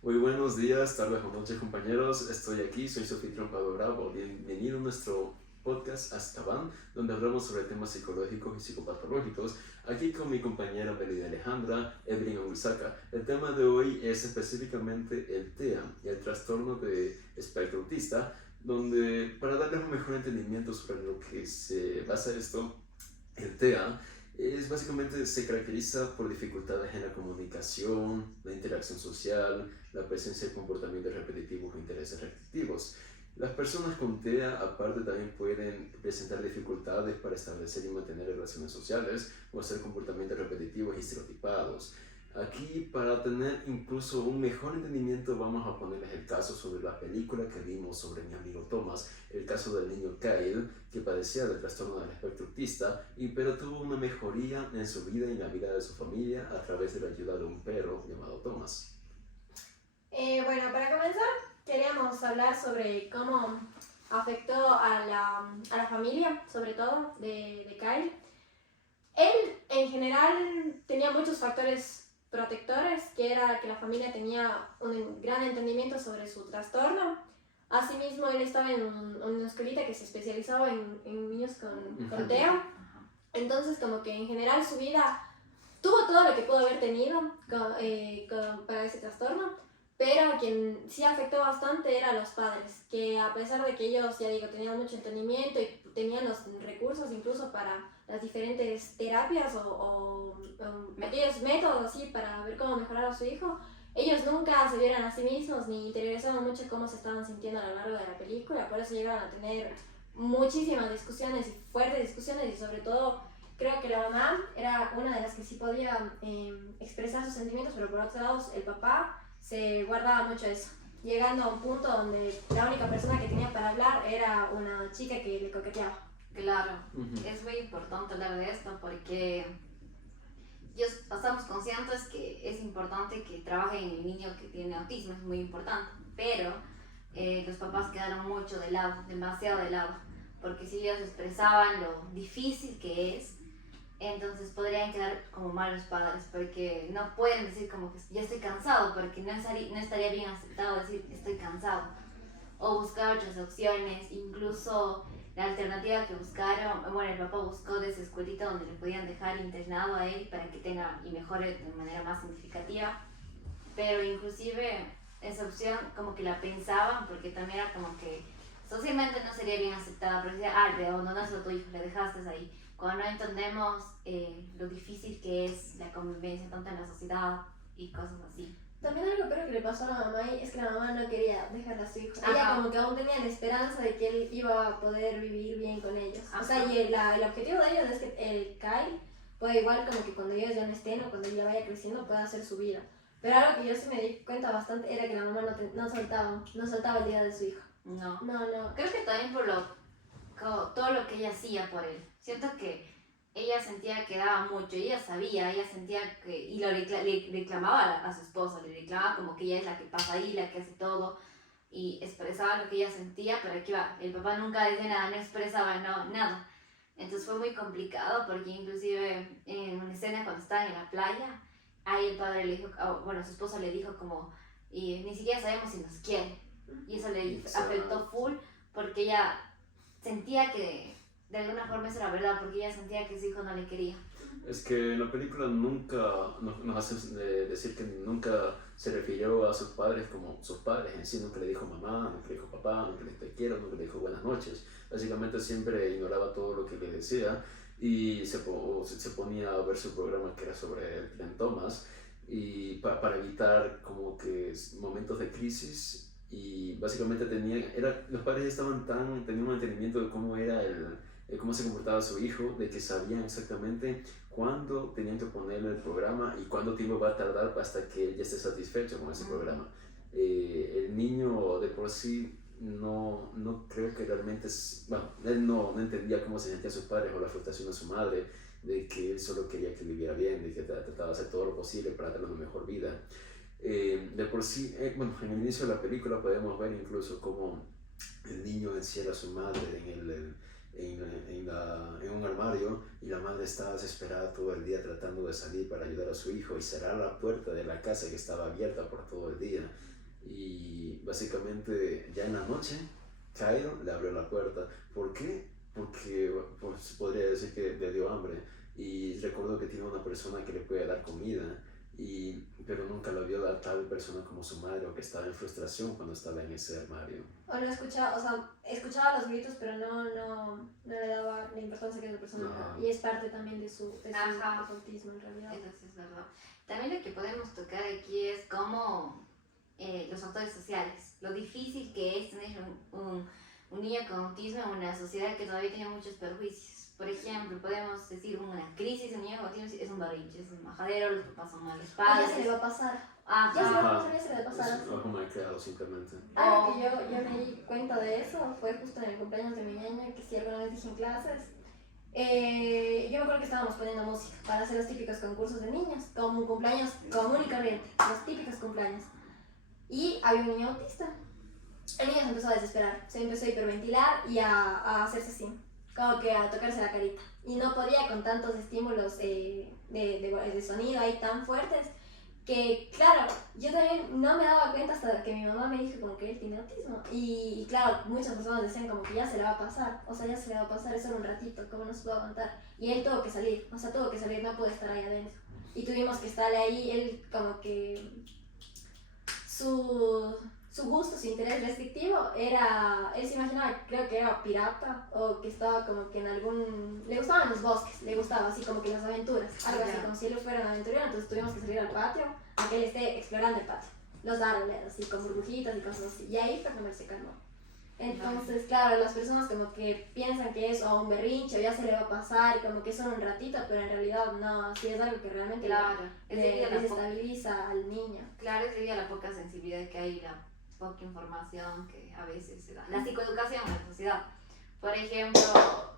Muy buenos días, tardes o noches, compañeros. Estoy aquí, soy su anfitrión Pablo Bravo. Bienvenido a nuestro podcast Azkaban, donde hablamos sobre temas psicológicos y psicopatológicos. Aquí con mi compañera Melida Alejandra, Evelyn Aguizaca. El tema de hoy es específicamente el TEA, el trastorno de espectro autista, donde para darles un mejor entendimiento sobre lo que se basa esto, el TEA básicamente se caracteriza por dificultades en la comunicación, la interacción social, la presencia de comportamientos repetitivos o intereses repetitivos. Las personas con TEA aparte también pueden presentar dificultades para establecer y mantener relaciones sociales o hacer comportamientos repetitivos y estereotipados. Aquí, para tener incluso un mejor entendimiento, vamos a ponerles el caso sobre la película que vimos sobre mi amigo Thomas, el caso del niño Kyle, que padecía del trastorno del espectro autista, pero tuvo una mejoría en su vida y en la vida de su familia a través de la ayuda de un perro llamado Thomas. Bueno, para comenzar, queríamos hablar sobre cómo afectó a la familia, sobre todo, de Kyle. Él, en general, tenía muchos factores protectores, que era que la familia tenía un gran entendimiento sobre su trastorno. Asimismo, él estaba en una escuelita que se especializaba en niños con TEA. Entonces, como que en general su vida tuvo todo lo que pudo haber tenido para ese trastorno, pero quien sí afectó bastante era los padres, que a pesar de que ellos, ya digo, tenían mucho entendimiento y tenían los recursos incluso para las diferentes terapias o aquellos métodos así para ver cómo mejorar a su hijo, ellos nunca se vieron a sí mismos ni interiorizaban mucho cómo se estaban sintiendo a lo largo de la película, por eso llegaron a tener muchísimas discusiones y fuertes discusiones, y sobre todo creo que la mamá era una de las que sí podía expresar sus sentimientos, pero por otro lado el papá se guardaba mucho eso, llegando a un punto donde la única persona que tenía para hablar era una chica que le coqueteaba. Claro, es muy importante hablar de esto porque estamos conscientes que es importante que trabajen en el niño que tiene autismo, es muy importante, pero los papás quedaron mucho de lado, demasiado de lado, porque si ellos expresaban lo difícil que es, entonces podrían quedar como malos padres, porque no pueden decir como que ya estoy cansado, porque no estaría bien aceptado decir estoy cansado, o buscar otras opciones, incluso la alternativa que buscaron, bueno, el papá buscó de esa escuelita donde le podían dejar internado a él para que tenga y mejore de manera más significativa, pero inclusive esa opción como que la pensaban porque también era como que socialmente no sería bien aceptada, porque decía, le abandonaste a tu hijo, le dejaste ahí, cuando no entendemos lo difícil que es la convivencia tanto en la sociedad y cosas así. También algo peor que le pasó a la mamá es que la mamá no quería dejar a su hijo. Ajá. Ella como que aún tenía la esperanza de que él iba a poder vivir bien con ellos. Ajá. O sea, y el objetivo de ellos es que el Kyle pueda igual como que cuando ellos ya no estén o cuando ella vaya creciendo pueda hacer su vida. Pero algo que yo sí me di cuenta bastante era que la mamá no soltaba el día de su hijo. No. No. Creo que también por todo lo que ella hacía por él. Siento que ella sentía que daba mucho, ella sentía que, y le reclamaba a su esposo, le reclamaba como que ella es la que pasa ahí, la que hace todo, y expresaba lo que ella sentía, pero aquí va, el papá nunca decía nada, no expresaba nada. Entonces fue muy complicado porque inclusive en una escena cuando estaban en la playa, ahí el padre le dijo, su esposo le dijo como, y ni siquiera sabemos si nos quiere, y eso le afectó full porque ella sentía que de alguna forma eso era verdad, porque ella sentía que su hijo no le quería. Es que en la película nunca nos hace decir que nunca se refirió a sus padres como sus padres en sí, nunca le dijo mamá, nunca le dijo papá, nunca le dijo te quiero, nunca le dijo buenas noches. Básicamente siempre ignoraba todo lo que le decía y se ponía a ver su programa que era sobre el tren Thomas y para evitar como que momentos de crisis, y básicamente los padres tenían un entendimiento de cómo era cómo se comportaba su hijo, de que sabían exactamente cuándo tenían que ponerle el programa y cuánto tiempo va a tardar hasta que él ya esté satisfecho con ese programa. El niño de por sí no creo que realmente, él no entendía cómo se sentían sus padres o la frustración de su madre, de que él solo quería que viviera bien, de que trataba de hacer todo lo posible para darle una mejor vida. De por sí, en el inicio de la película podemos ver incluso cómo el niño encierra a su madre en un armario, y la madre estaba desesperada todo el día tratando de salir para ayudar a su hijo y cerrar la puerta de la casa que estaba abierta por todo el día. Y básicamente ya en la noche, Kyle le abrió la puerta. ¿Por qué? Porque pues, podría decir que le dio hambre. Y recuerdo que tiene una persona que le puede dar comida. Pero nunca lo vio a tal persona como su madre o que estaba en frustración cuando estaba en ese armario. O no escuchaba, o sea, escuchaba los gritos, pero no le daba la importancia que esa persona era. No. Y es parte también de su Ajá. autismo en realidad. Eso sí es verdad. También lo que podemos tocar aquí es cómo los factores sociales, lo difícil que es tener un niño con autismo en una sociedad que todavía tiene muchos perjuicios. Por ejemplo, podemos decir una crisis, un niño con autismo es un berrinche, es un majadero, los papás son malos O padres. ya se le va a pasar. Ajá. Ya se le va a pasar, ya se le va a pasar. Es algo mal creado simplemente. Algo que yo me di cuenta de eso fue justo en el cumpleaños de mi niña, que si alguna vez dije en clases. Yo me acuerdo que estábamos poniendo música para hacer los típicos concursos de niños, como un cumpleaños común y corriente, los típicos cumpleaños. Y había un niño autista. El niño se empezó a desesperar, se empezó a hiperventilar y a hacerse así, como que a tocarse la carita. Y no podía con tantos estímulos de sonido ahí tan fuertes que, claro, yo también no me daba cuenta hasta que mi mamá me dijo como que él tiene autismo. Y claro, muchas personas decían como que ya se le va a pasar, o sea, ya se le va a pasar, es solo un ratito, ¿cómo no se puede aguantar? Y él tuvo que salir, o sea, tuvo que salir, no puede estar ahí adentro. Y tuvimos que estarle ahí, él como que su gusto, su interés restrictivo era, él se imaginaba, creo que era pirata o que estaba como que en algún, le gustaban los bosques, le gustaba así como que las aventuras, algo así como si él fuera un aventurero, entonces tuvimos que salir al patio a que él esté explorando el patio, los árboles así con burbujitas y cosas así, y ahí fue cuando él se calmó. Entonces, claro, las personas como que piensan que es o un berrinche o ya se le va a pasar y como que es solo un ratito, pero en realidad no, sí es algo que realmente Claro, es le debido a la desestabiliza al niño. Claro, es debido a la poca sensibilidad que hay, la poca información que a veces se da. La psicoeducación en la sociedad. Por ejemplo,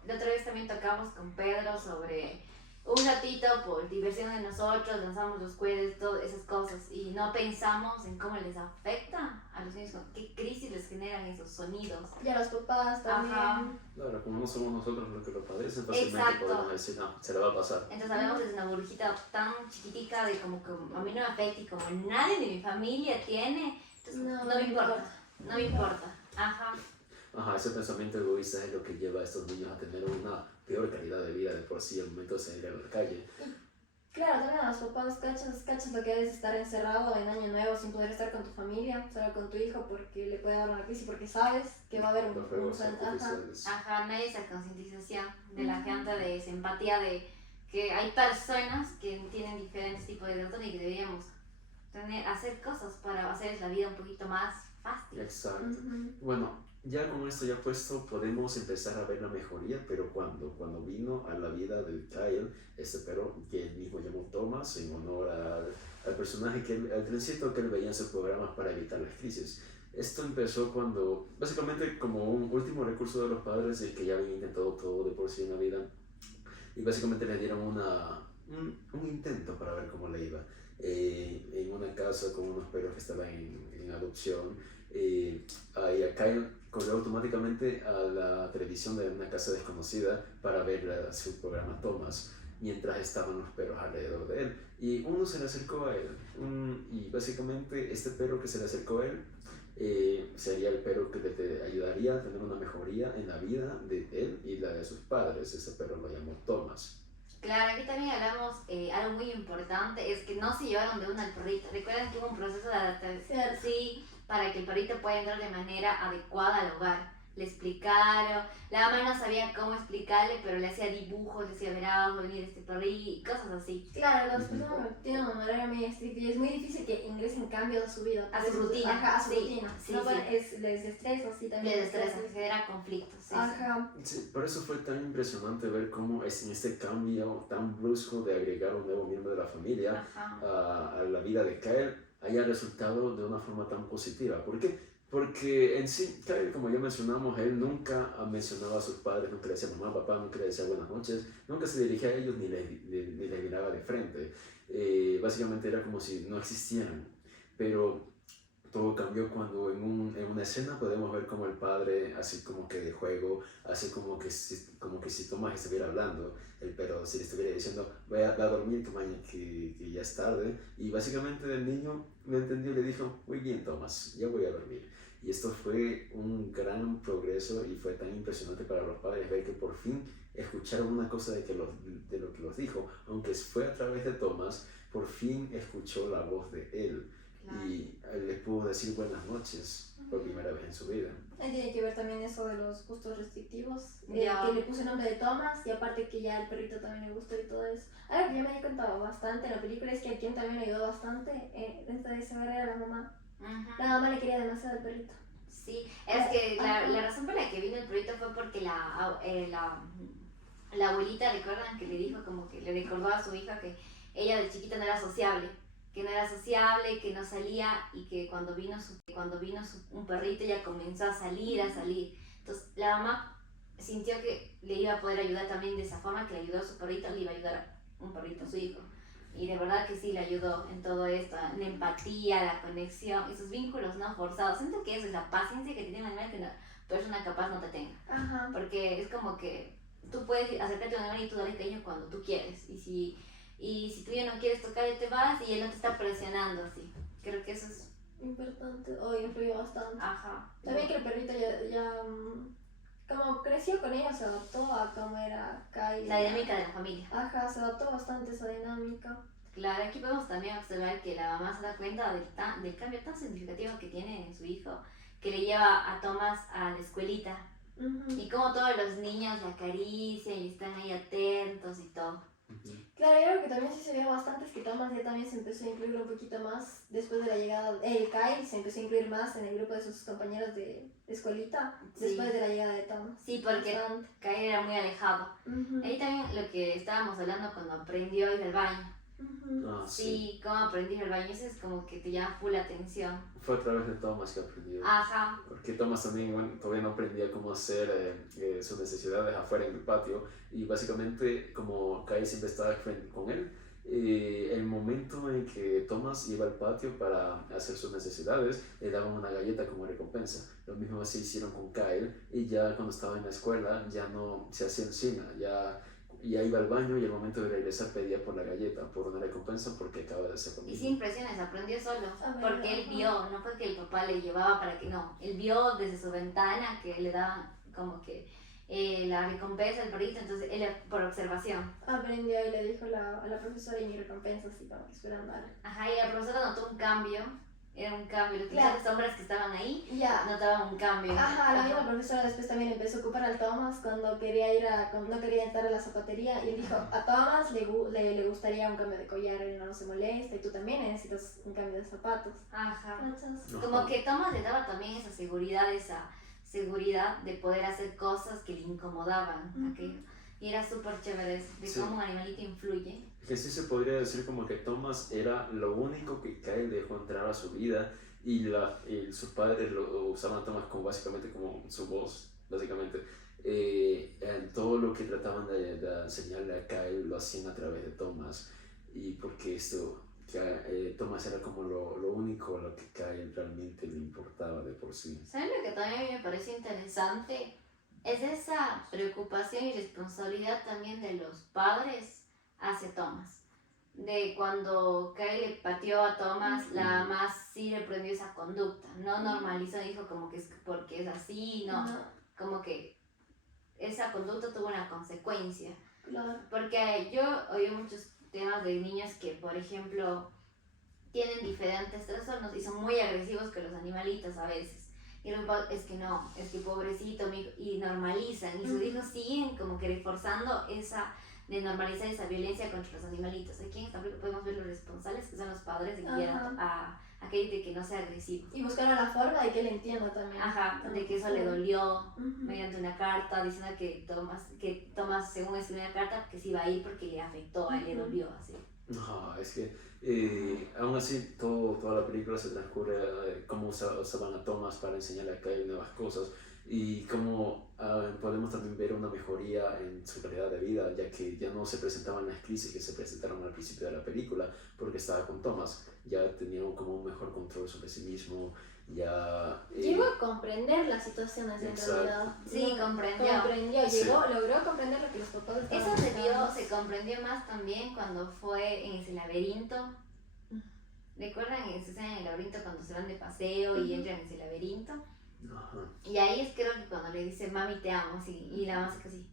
la otra vez también tocamos con Pedro sobre un ratito por diversión de nosotros, lanzamos los cohetes, todas esas cosas, y no pensamos en cómo les afecta a los niños, qué crisis les generan esos sonidos. Y a los papás también. Ajá. Claro, como no somos nosotros los que lo padecen, fácilmente Exacto. podemos decir, no, se le va a pasar. Entonces hablamos de una burbujita tan chiquitica de como que a mí no me afecta y como nadie de mi familia tiene, entonces no me importa, no me importa. Ajá. Ajá, ese pensamiento egoísta es lo que lleva a estos niños a tener una peor calidad de vida de por sí al momento de salir a la calle. Claro, también a los papás, cachas lo que es estar encerrado en Año Nuevo sin poder estar con tu familia, solo con tu hijo porque le puede dar una crisis, porque sabes que va a haber Los un juegos ajá. artificiales. Ajá, no hay esa concientización de la gente, de esa empatía de que hay personas que tienen diferentes tipos de trastornos y que deberíamos hacer cosas para hacerles la vida un poquito más fácil. Exacto. Ujú. Bueno, ya con esto ya puesto, podemos empezar a ver la mejoría, pero cuando vino a la vida de Kyle, este perro que él mismo llamó Thomas, en honor al personaje al trencito que él veía en sus programas para evitar las crisis. Esto empezó cuando, básicamente como un último recurso de los padres, que ya habían intentado todo de por sí en la vida, y básicamente le dieron un intento para ver cómo le iba. En una casa con unos perros que estaban en adopción, ahí a Kyle corrió automáticamente a la televisión de una casa desconocida para ver su programa Thomas, mientras estaban los perros alrededor de él. Y uno se le acercó a él, y básicamente este perro que se le acercó a él sería el perro que te ayudaría a tener una mejoría en la vida de él y la de sus padres. Ese perro lo llamó Thomas. Claro, aquí también hablamos algo muy importante, es que no se llevaron de una al perrito. Recuerden que hubo un proceso de adaptación, sí, para que el perrito pueda entrar de manera adecuada al hogar. Le explicaron, la mamá no sabía cómo explicarle, pero le hacía dibujos, le decía, verá, va a venir este perrito, y cosas así. Claro, las personas tienen una manera muy estricta y es muy difícil que ingresen cambios a su vida. A su rutina. Ajá, a su Sí, rutina. sí, No, sí. les estresa, sí, también. Les estresa, genera conflictos. Sí, Ajá. Sí, por eso fue tan impresionante ver cómo es en este cambio tan brusco de agregar un nuevo miembro de la familia a la vida de Kyle haya resultado de una forma tan positiva. ¿Por qué? Porque en sí, Kyle, como ya mencionamos, él nunca mencionaba a sus padres, nunca le decía mamá, papá, nunca le decía buenas noches, nunca se dirigía a ellos ni le miraba de frente. Básicamente era como si no existieran. Pero todo cambió cuando en una escena podemos ver como el padre, así como que de juego, así como que si Tomás estuviera hablando, pero si le estuviera diciendo, ve a dormir que ya es tarde, y básicamente el niño no entendió y le dijo, muy bien Tomás, ya voy a dormir. Y esto fue un gran progreso y fue tan impresionante para los padres ver que por fin escucharon una cosa de lo que los dijo, aunque fue a través de Tomás, por fin escuchó la voz de él. Claro. Y le pudo decir buenas noches por primera vez en su vida. Ahí tiene que ver también eso de los gustos restrictivos, Ya. que le puse el nombre de Thomas y aparte que ya el perrito también le gustó y todo eso. Algo que yo me di cuenta bastante en la película es que a quien también le ayudó bastante dentro de ese ver era la mamá. Ujú. La mamá le quería demasiado al perrito. Sí, es que la razón por la que vino el proyecto fue porque la abuelita, recuerdan que le dijo como que le recordó a su hija que ella de chiquita no era sociable, que no salía y que cuando vino un perrito ella comenzó a salir. Entonces la mamá sintió que le iba a poder ayudar también de esa forma que le ayudó a su perrito, le iba a ayudar a un perrito, a su hijo. Y de verdad que sí le ayudó en todo esto, en la empatía, la conexión, esos vínculos no forzados. Siento que eso es la paciencia que tiene un animal que una persona capaz no te tenga. Ajá. Porque es como que tú puedes acercarte a un animal y tú darle cariño cuando tú quieres. Y si tú ya no quieres tocar, ya te vas y él no te está presionando así. Creo que eso es Importante, influyó bastante. Ajá. También que el perrito ya como creció con ella, se adaptó a cómo era Kyle. La dinámica de la familia. Ajá, se adaptó bastante a esa dinámica. Claro, aquí podemos también observar que la mamá se da cuenta del cambio tan significativo que tiene en su hijo, que le lleva a Thomas a la escuelita. Uh-huh. Y como todos los niños la acarician y están ahí atentos y todo. Claro, yo creo que también sí se vio bastante es que Thomas ya también se empezó a incluir un poquito más después de la llegada, Kyle se empezó a incluir más en el grupo de sus compañeros de escuelita después de la llegada de Thomas. Sí, porque Kyle era muy alejado. Uh-huh. Ahí también lo que estábamos hablando cuando aprendió a ir al baño. Uh-huh. Sí, cómo aprendió a ir al baño, eso es como que te llama full la atención. Fue a través de Thomas que aprendió. Ajá. Porque Thomas también todavía no aprendía cómo hacer sus necesidades afuera en el patio. Y básicamente, como Kai siempre estaba con él, el momento en que Thomas iba al patio para hacer sus necesidades, le daban una galleta como recompensa. Lo mismo se hicieron con Kyle, y ya cuando estaba en la escuela ya no se hacía encima, ya iba al baño y al momento de regresar pedía por la galleta, por una recompensa porque acaba de hacer conmigo. Y sin presiones, aprendió solo, porque él vio, no fue que el papá le llevaba para que no, él vio desde su ventana que le daban como que la recompensa al perrito, entonces él por observación. Aprendió y le dijo a la profesora y mi recompensa así como que esperando algo. Ajá, y la profesora notó un cambio. Era un cambio, los hombres que estaban ahí notaban un cambio. Ajá, la misma profesora después también empezó a ocupar al Thomas cuando no quería entrar a la zapatería y él dijo, a Thomas le gustaría un cambio de collar, él no se molesta y tú también necesitas un cambio de zapatos. Ajá. Como que Thomas le daba también esa seguridad de poder hacer cosas que le incomodaban. Uh-huh. Y era súper chévere de cómo un animalito influye. Que sí se podría decir como que Thomas era lo único que Kyle dejó entrar a su vida y sus padres lo usaban a Thomas básicamente como su voz, básicamente. Todo lo que trataban de enseñarle a Kyle lo hacían a través de Thomas, y porque Thomas era como lo único a lo que Kyle realmente le importaba de por sí. ¿Saben lo que también a mí me parece interesante? Es esa preocupación y responsabilidad también de los padres hacia Thomas. De cuando Kyle le pateó a Thomas, la mamá sí reprendió esa conducta, no normalizó, dijo como que es porque es así, no, como que esa conducta tuvo una consecuencia. Claro. Porque yo oí muchos temas de niños que, por ejemplo, tienen diferentes trastornos y son muy agresivos con los animalitos a veces. Y los papás, es que no, es que pobrecito, mi hijo, y normalizan, y sus hijos siguen como que reforzando de normalizar esa violencia contra los animalitos. Aquí en esta película podemos ver los responsables, que son los padres, de guiar a Kate de que no sea agresivo. Y buscaron la forma de que él entienda también. Ajá, de que eso le dolió mediante una carta, diciendo que Thomas, según escribió una carta, que se iba a ir porque le afectó, a él le dolió, así. No, es que aún así toda la película se transcurre cómo usaban a Thomas para enseñarle a Kyle nuevas cosas, y cómo podemos también ver una mejoría en su calidad de vida, ya que ya no se presentaban las crisis que se presentaron al principio de la película porque estaba con Thomas. ya tenía como un mejor control sobre sí mismo, ya... Llegó a comprender las situaciones en Exacto. realidad. Sí, comprendió. Sí. Logró comprender lo que los papás estaban Eso buscando. se comprendió más también cuando fue en ese laberinto. ¿Recuerdan esa escena en el laberinto cuando se van de paseo y entran en ese laberinto? Ajá. Y ahí es creo que cuando le dice mami te amo, así, y la mamá se queda así,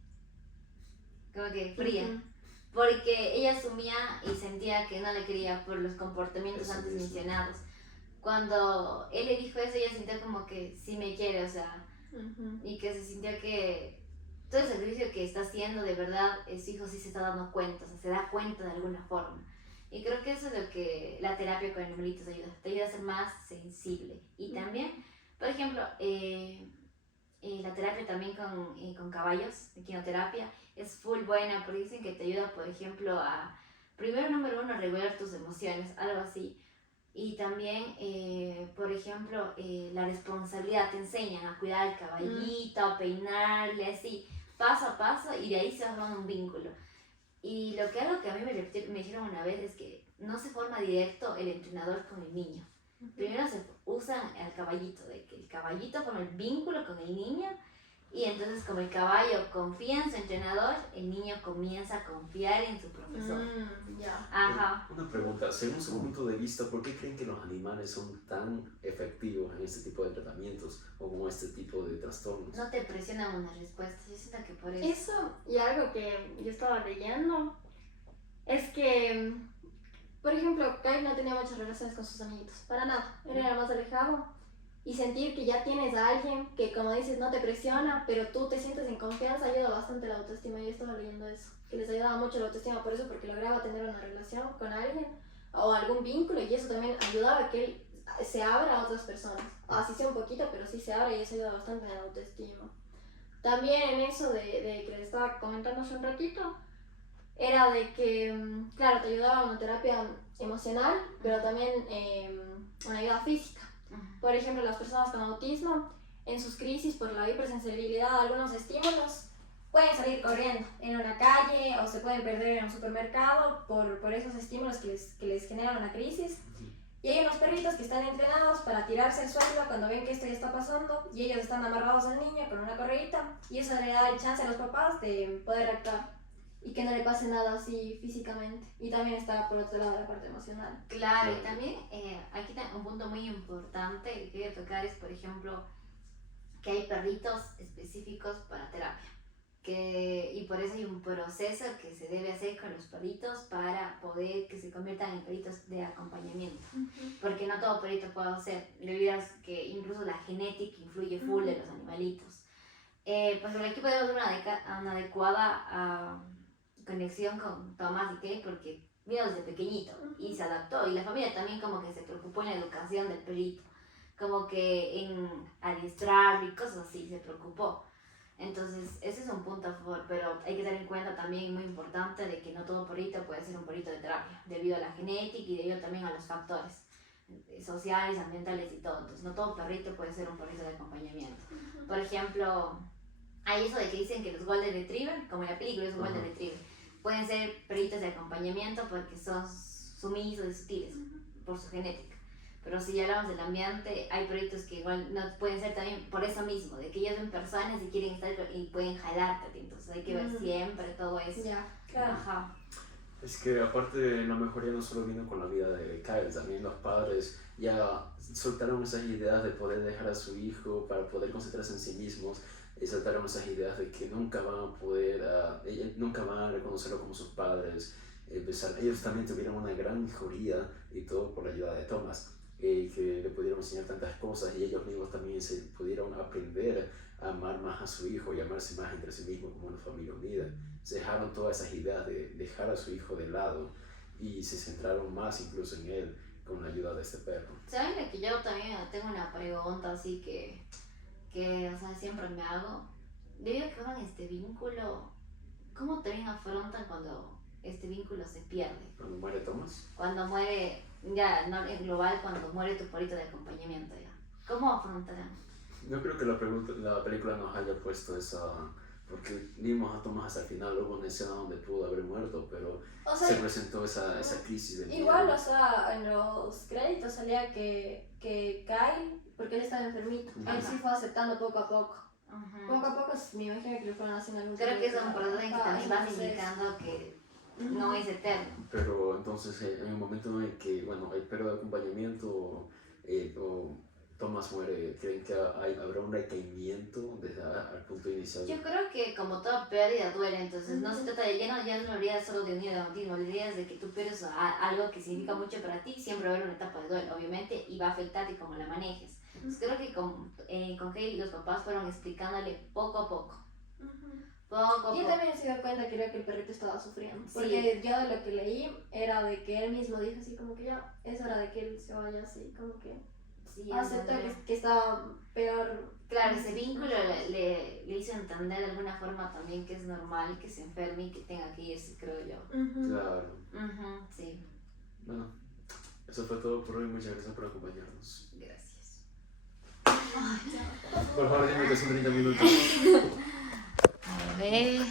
como que fría. Porque ella asumía y sentía que no le quería por los comportamientos Eso antes mismo. mencionados. Cuando él le dijo eso, ella sintió como que sí me quiere, o sea, y que se sintió que todo el sacrificio que está haciendo, de verdad, su hijo sí se está dando cuenta, o sea, se da cuenta de alguna forma. Y creo que eso es lo que la terapia con animalitos ayuda, te ayuda a ser más sensible. Y también, por ejemplo, la terapia también con caballos, de quinoterapia, es full buena porque dicen que te ayuda, por ejemplo, a, primero, número uno, a regular tus emociones, algo así. Y también, por ejemplo, la responsabilidad, te enseñan a cuidar al caballito, a peinarle, así, paso a paso, y de ahí se va formando un vínculo. Y algo que a mí me dijeron una vez es que no se forma directo el entrenador con el niño. Primero se usan al caballito, de que el caballito forma el vínculo con el niño, y entonces como el caballo confía en su entrenador, el niño comienza a confiar en su profesor. Ya. Ajá. Una pregunta, según su punto de vista, ¿por qué creen que los animales son tan efectivos en este tipo de tratamientos o con este tipo de trastornos? No te presionan una respuesta, yo siento que por eso. Eso, y algo que yo estaba leyendo, es que, por ejemplo, Kyle no tenía muchas relaciones con sus amiguitos, para nada, él era más alejado. Y sentir que ya tienes a alguien que, como dices, no te presiona, pero tú te sientes en confianza, ayuda bastante la autoestima. Yo estaba leyendo eso, que les ayudaba mucho la autoestima por eso, porque lograba tener una relación con alguien o algún vínculo, y eso también ayudaba a que él se abra a otras personas. Así sea un poquito, pero sí se abre, y eso ayuda bastante en la autoestima. También en eso de que les estaba comentando hace un ratito, era de que, claro, te ayudaba una terapia emocional, pero también una ayuda física. Por ejemplo, las personas con autismo, en sus crisis por la hipersensibilidad a algunos estímulos, pueden salir corriendo en una calle o se pueden perder en un supermercado por esos estímulos que les generan una crisis. Y hay unos perritos que están entrenados para tirarse al suelo cuando ven que esto ya está pasando, y ellos están amarrados al niño con una correíta, y eso le da el chance a los papás de poder actuar y que no le pase nada así físicamente. Y también está por otro lado la parte emocional. Claro, y también aquí un punto muy importante que quería tocar es, por ejemplo, que hay perritos específicos para terapia. Y por eso hay un proceso que se debe hacer con los perritos para poder que se conviertan en perritos de acompañamiento. Porque no todo perrito puede hacer, debido a que incluso la genética influye full de los animalitos. Pues aquí podemos ver una adecuada conexión con Tomás y Kate porque vino desde pequeñito y se adaptó, y la familia también como que se preocupó en la educación del perrito, como que en adiestrarlo y cosas así, se preocupó. Entonces ese es un punto a favor, pero hay que tener en cuenta también, muy importante, de que no todo perrito puede ser un perrito de terapia, debido a la genética y debido también a los factores sociales, ambientales y todo. Entonces no todo perrito puede ser un perrito de acompañamiento. Por ejemplo, hay eso de que dicen que los Golden Retriever, como en la película es un Golden Retriever, pueden ser perritos de acompañamiento porque son sumisos y sutiles por su genética. Pero si ya hablamos del ambiente, hay perritos que igual no pueden ser también por eso mismo, de que ellos ven personas y quieren estar y pueden jalarte, entonces hay que ver siempre todo eso. Ya, claro. Ajá. Es que aparte la mejoría no solo vino con la vida de Kyle, también los padres ya soltaron esas ideas de poder dejar a su hijo para poder concentrarse en sí mismos, y soltaron esas ideas de que nunca van a poder, nunca van a reconocerlo como sus padres. Ellos también tuvieron una gran mejoría y todo por la ayuda de Thomas, que le pudieron enseñar tantas cosas, y ellos mismos también se pudieron aprender a amar más a su hijo y amarse más entre sí mismos como una familia unida. Se dejaron todas esas ideas de dejar a su hijo de lado y se centraron más incluso en él con la ayuda de este perro. ¿Saben que yo también tengo una pregunta así que o sea, siempre me hago? Debido a que forman este vínculo, ¿cómo también afrontan cuando este vínculo se pierde? Cuando muere Thomas. Cuando muere, ya no en global, cuando muere tu perrito de acompañamiento, ya. ¿Cómo afrontarán? No creo que la película nos haya puesto esa porque vimos a Thomas hasta el final, luego una escena donde pudo haber muerto, pero O sea, se presentó esa crisis de igual, miedo. o sea, en los créditos salía que Kyle, porque él estaba enfermito, Ujú. él sí fue aceptando poco a poco. Ujú. Poco a poco me imagino que le fueron haciendo algún Creo que es un tipo de proceso en que también vas proceso. indicando que no es eterno. Pero entonces en un momento en el que, bueno, hay pérdida de acompañamiento o Thomas muere, ¿creen que habrá un recaimiento desde al punto inicial? Yo creo que como toda pérdida duele, entonces no se trata de, ya no habría solo de un niño de autismo, la idea es de que tú pierdes algo que significa mucho para ti, siempre va a haber una etapa de duelo, obviamente, y va a afectarte como la manejes. Entonces creo que con Kay los papás fueron explicándole poco a poco. Poco a poco. Yo también se dio cuenta que creo que el perrito estaba sufriendo. Sí. Porque yo de lo que leí era de que él mismo dijo así como que ya es hora de que él se vaya así, como que Sí, aceptó entonces, que estaba peor. claro, ese vínculo le hizo entender de alguna forma también que es normal que se enferme y que tenga que irse, creo yo. Claro. Ujú, sí, Bueno, eso fue todo por hoy. Muchas gracias por acompañarnos. gracias. Por favor, dime que son 30 minutos. A ver.